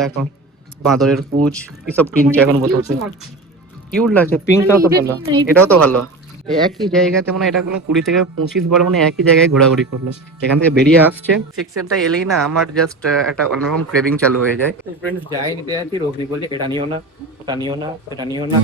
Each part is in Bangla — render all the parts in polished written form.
দেখো বাঁদরের পুঁজ এসব কিনছে এখন বসে। কিউট লাগছে, পিঙ্কটাও তো ভালো, এটাও তো ভালো। একই জায়গাতে মানে এটা কোনো 20 থেকে 25 বার মানে একই জায়গায় ঘোরাঘুরি করলো। এখান থেকে বেরিয়ে আসছে, সেকশনটা এলেই না আমার জাস্ট একটা অন্যরকম ক্রেভিং চালু হয়ে যায়। ফ্রেন্ডস যাই নিতে যাচ্ছি, রবি বলে এটা নিও না, ওটা নিও না, এটা নিও না।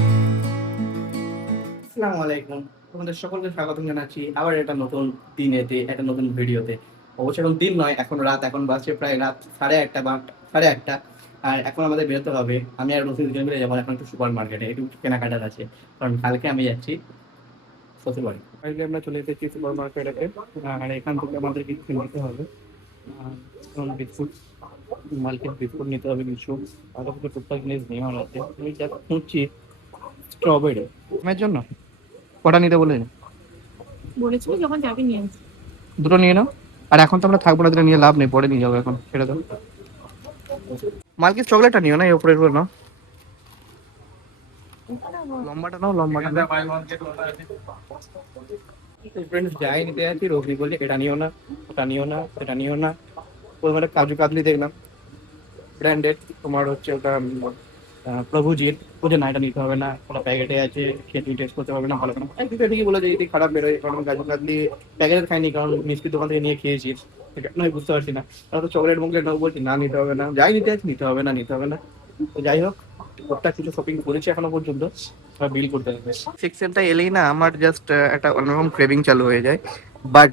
আসসালামু আলাইকুম, তোমাদের সকলকে স্বাগতম জানাচ্ছি আবার একটা নতুন দিনেতে, একটা নতুন ভিডিওতে। অবশ্যই এখন দিন নয়, এখন রাত, এখন বাজছে প্রায় রাত 1:30 বা 1:30। আর এখন আমাদের বেরোতে হবে, আমি আর রফিক দুজন মিলে যাবো এখন একটু সুপার মার্কেটে, একটু কেনাকাটার আছে, কারণ কালকে আমি যাচ্ছি শ্বশুর বাড়ি। কালকে আমরা চলে এসেছি সুপার মার্কেটে, আর এখান থেকে আমাদের কিছু নিতে হবে। যেমন বিস্কুট, মালকের বিস্কুট নিতে হবে কিছু, আরো কিছু টুকটাক জিনিস নেওয়ার আছে। আমি যা খুঁজছি স্ট্রবেরি আমার জন্য, কটা নিতে বলে বলেছিল যখন যাবি নিয়ে আসবি। দুটো নিয়ে নাও। আর এখন তো আমরা থাকবো না, দুটো নিয়ে লাভ নেই, পরে নিয়ে যাবো, এখন সেটা তো। মালকিস চকলেটটা নিও না, এই উপরের গুলো নাও, লম্বাটা নাও, লম্বাটা নাও। ফ্রেন্ডস যাই নিতে যাচ্ছি, রবি বলে এটা নিও না, ওটা নিও না, এটা নিও না। ওখানে কাজু কাতলি দেখলাম ব্র্যান্ডেড, তোমার হচ্ছে ওটা প্রভুজির। ওটা না, এটা নিতে হবে না, ওটা প্যাকেটে আছে, খেয়ে তুমি টেস্ট করতে পারবে না, ভালো না। ঠিকই বলে যে যদি খারাপ বেরোয়, কারণ কাজু কাতলি প্যাকেটের খাইনি, কারণ মিষ্টির দোকান থেকে নিয়ে খেয়েছি, এটা নয় বুঝতে পারছি না। তাহলে তো চকলেট মকলেট নাও বলছি, না নিতে হবে না, যাই নিতে আছে নিতে হবে না, নিতে হবে না। তো যাই হোক, টুকটাক কিছু শপিং করেছি এখনো পর্যন্ত, বিল করতে হবে। সেকশনটা এলেই না আমার জাস্ট একটা অন্যরকম ক্রেভিং চালু হয়ে যায়, বাট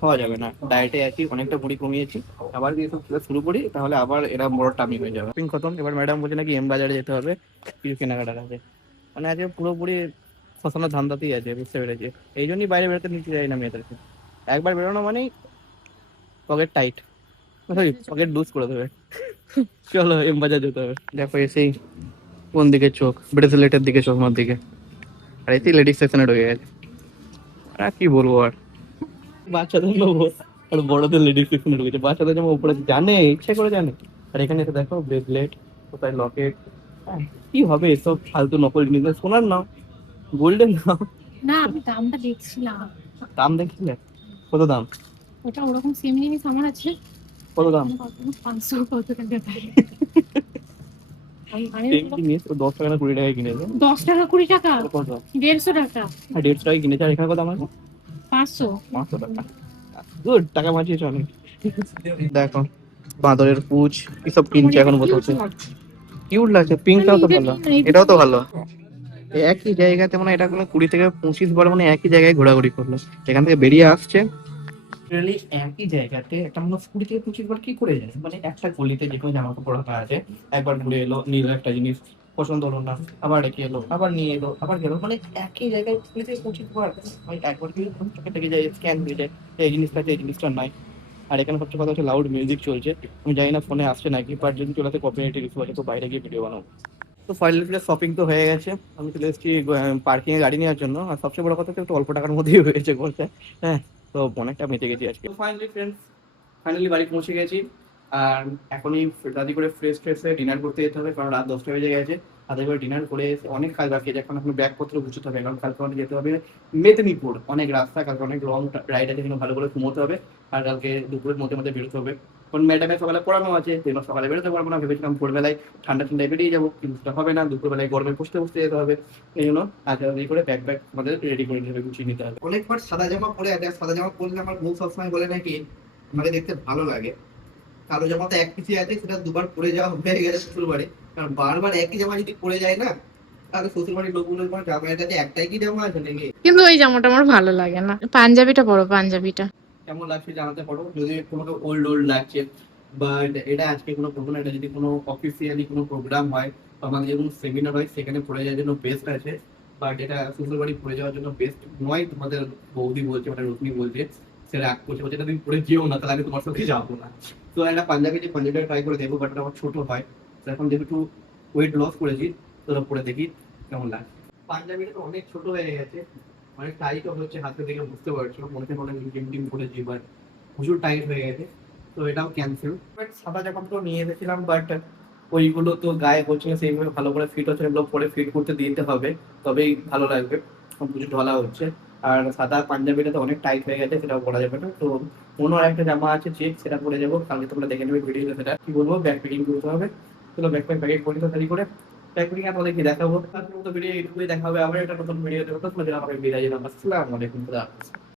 খাওয়া যাবে না, ডায়েটে আছি, অনেকটা মুড়ি কমিয়েছি। আবার যদি এসব খেতে শুরু করি তাহলে আবার এরা বড় টামি হয়ে যাবে। শপিং খতম, এবার ম্যাডাম বলছে নাকি এম বাজারে যেতে হবে, কিছু কেনাকাটার আছে। মানে আজকে পুরোপুরি ফসানোর ধান্দাতেই আছে, বুঝতে পেরেছি। এই জন্যই বাইরে বেরোতে নিতে যাই না মেয়েদেরকে, একবার বেরোনো মানেই pocket tight, sorry pocket loose করে দেবে। চলো এম বাজার যেতে হবে। দেখো এসেই কোন দিকে চোখ, ব্রেসলেটের দিকে চোখ, আমার দিকে। আর এসেই লেডিস সেকশনে ঢুকে গেছে। আর কি বলবো আর, বাচ্চাদের নেবো আর বড়দের লেডিস সেকশনে ঢুকেছে। বাচ্চাদের যেমন উপরে জানে, ইচ্ছে করে জানে। আর এখানে এসে দেখো ব্রেসলেট, কোথায় লকেট, কি হবে এসব ফালতু নকল জিনিস। সোনার নাও, গোল্ডেন নাও। না, আমি দামটা দেখছিলাম। দাম দেখছিলে? কত দাম? ওটা ওরকম সেম জিনিস আমার আছে। কত দাম? 500 কত টাকা দেয়? আমি সেম জিনিস ও 10 টাকা না 20 টাকায় কিনেছে। 10 টাকা 20 টাকা, কত? 150 টাকা। আর 150 টাকায় কিনেছে, আর এখানে কত দাম আছে? 500। 500 টাকা। গুড, টাকা বাঁচিয়েছে অনেক। দেখো বাঁদরের পুঁজ এসব কিনছে এখন বসে। কিউট লাগছে, পিঙ্কটাও তো ভালো, এটাও তো ভালো। একই জায়গাতে মানে এটা কোনো 20 থেকে 25 বার মানে একই জায়গায় ঘোরাঘুরি করলো। এখান থেকে বেরিয়ে আসছে, রিয়েলি একই জায়গাতে একটা মানুষ 20 থেকে 25 বার কি করে যায়, মানে একটা গলিতে যেখানে জামা কাপড় রাখা আছে, একবার ঘুরে এলো, নিল একটা জিনিস, পছন্দ হলো না, আবার রেখে এলো, আবার নিয়ে এলো, আবার গেলো, মানে একই জায়গায় 20 থেকে 25 বার। ভাই একবার কি চোখে থেকে যায়, স্ক্যান হয়ে যায়, এই জিনিসটা আছে, এই জিনিসটা নাই। আর এখানে সবচেয়ে কথা হচ্ছে লাউড মিউজিক চলছে। আমি জানি না ফোনে আসছে নাকি, বাট যদি চলে আসে কপিরাইট ইস্যু আছে, তো বাইরে গিয়ে ভিডিও বানাবো। তো ফাইনালি শপিং তো হয়ে গেছে, আমি চলে এসেছি পার্কিং এ গাড়ি নেওয়ার জন্য। আর সবচেয়ে বড় কথা হচ্ছে একটু অল্প টাকার মধ্যেই হয়েছে বলছে। হ্যাঁ, তো অনেকটা বেঁচে গেছি আজকে। ফাইনালি ফ্রেন্ডস, ফাইনালি বাড়ি পৌঁছে গেছি। আর এখনই রাজি করে ফ্রেশ ফ্রেশ হয়ে ডিনার করতে যেতে হবে, কারণ রাত 10টা বেজে গেছে। তাদের করে ডিনার করে এসে অনেক কাজ বাকি আছে, এখন এখন ব্যাগপত্র গুছোতে হবে, কারণ কালকে আমাদের যেতে হবে মেদিনীপুর, অনেক রাস্তা, কালকে অনেক লং রাইড আছে, কিন্তু ভালো করে ঘুমোতে হবে। আর কালকে দুপুরের মধ্যে মধ্যে বেরোতে হবে, কারণ ম্যাডামের সকালে পড়ানো আছে, সেই জন্য সকালে বেরোতে পারবো না। ভেবেছিলাম ভোরবেলায় ঠান্ডা ঠান্ডায় বেরিয়ে যাবো, কিন্তু সেটা হবে না, দুপুরবেলায় গরমে বসতে বসতে যেতে হবে। এই জন্য আগে করে ব্যাগ ব্যাগ আমাদের রেডি করে নিতে হবে, গুছিয়ে নিতে হবে। অনেকবার সাদা জামা পরে আছে, সাদা জামা পরলে আমার বউ সবসময় বলে নাকি আমাকে দেখতে ভালো লাগে। কালো জামা তো এক পিসি আছে, সেটা দুবার পরে যাওয়া হয়ে গেছে শ্বশুর বাড়ি, কারণ বারবার একই জামা যদি পরে যায় না, তাহলে শ্বশুর বাড়ির লোকগুলোর কোনো জামা, এটাতে একটাই কি জামা আছে নাকি? কিন্তু ওই জামাটা আমার ভালো লাগে না, পাঞ্জাবিটা বড়, পাঞ্জাবিটা। কেমন লাগছে জানাতে পারো, যদি তোমাকে ওল্ড ওল্ড লাগছে। বাট এটা আজকে কোনো প্রোগ্রাম, এটা যদি কোনো অফিসিয়ালি কোনো প্রোগ্রাম হয় বা আমাদের যে কোনো সেমিনার হয়, সেখানে পড়ে যাওয়ার জন্য বেস্ট আছে। বাট এটা শ্বশুর বাড়ি পড়ে যাওয়ার জন্য বেস্ট নয়, তোমাদের বৌদি বলছে, মানে রশ্মি বলছে, সেটা রাগ করছে, বলছে এটা তুমি পড়ে যেও না, তাহলে আমি তোমার সঙ্গে যাবো না। তো একটা পাঞ্জাবি, যে পাঞ্জাবিটা ট্রাই করে দেখবো, বাট এটা আমার ছোট হয়। তো এখন যেহেতু ওয়েট লস করেছি, তো পরে দেখি কেমন লাগে। পাঞ্জাবিটা তো অনেক ছোট হয়ে গেছে, অনেক টাইট হচ্ছে, হাতে দেখে বুঝতে পারছো, মনে থেকে অনেক জিম টিম করেছি, বাট প্রচুর টাইট হয়ে গেছে। তো এটাও ক্যান্সেল। বাট সাদা জামা তো নিয়ে এসেছিলাম, বাট ওইগুলো তো গায়ে হচ্ছে না, সেইভাবে ভালো করে ফিট হচ্ছে না, এগুলো পরে ফিট করতে দিতে হবে, তবেই ভালো লাগবে। প্রচুর ঢলা হচ্ছে। আর সাদা পাঞ্জাবিটা তো অনেক টাইট হয়ে গেছে, সেটাও পরা যাবে না। তো অন্য আরেকটা জামা আছে চেক, সেটা পরে যাবো কালকে, তোমরা দেখে নেবে ভিডিওতে। সেটা কি বলবো, ব্যাগ প্যাকিং করতে হবে। চলো ব্যাগ প্যাকেট করি তাড়াতাড়ি করে, ব্যাগ প্যাকিং আপনাদেরকে দেখাবো। আজকের মতো ভিডিও এইটুকুই, দেখা হবে আবার একটা নতুন ভিডিওতে। ততক্ষণ আমাকে বিদায় জানাবো। আসসালামু আলাইকুম।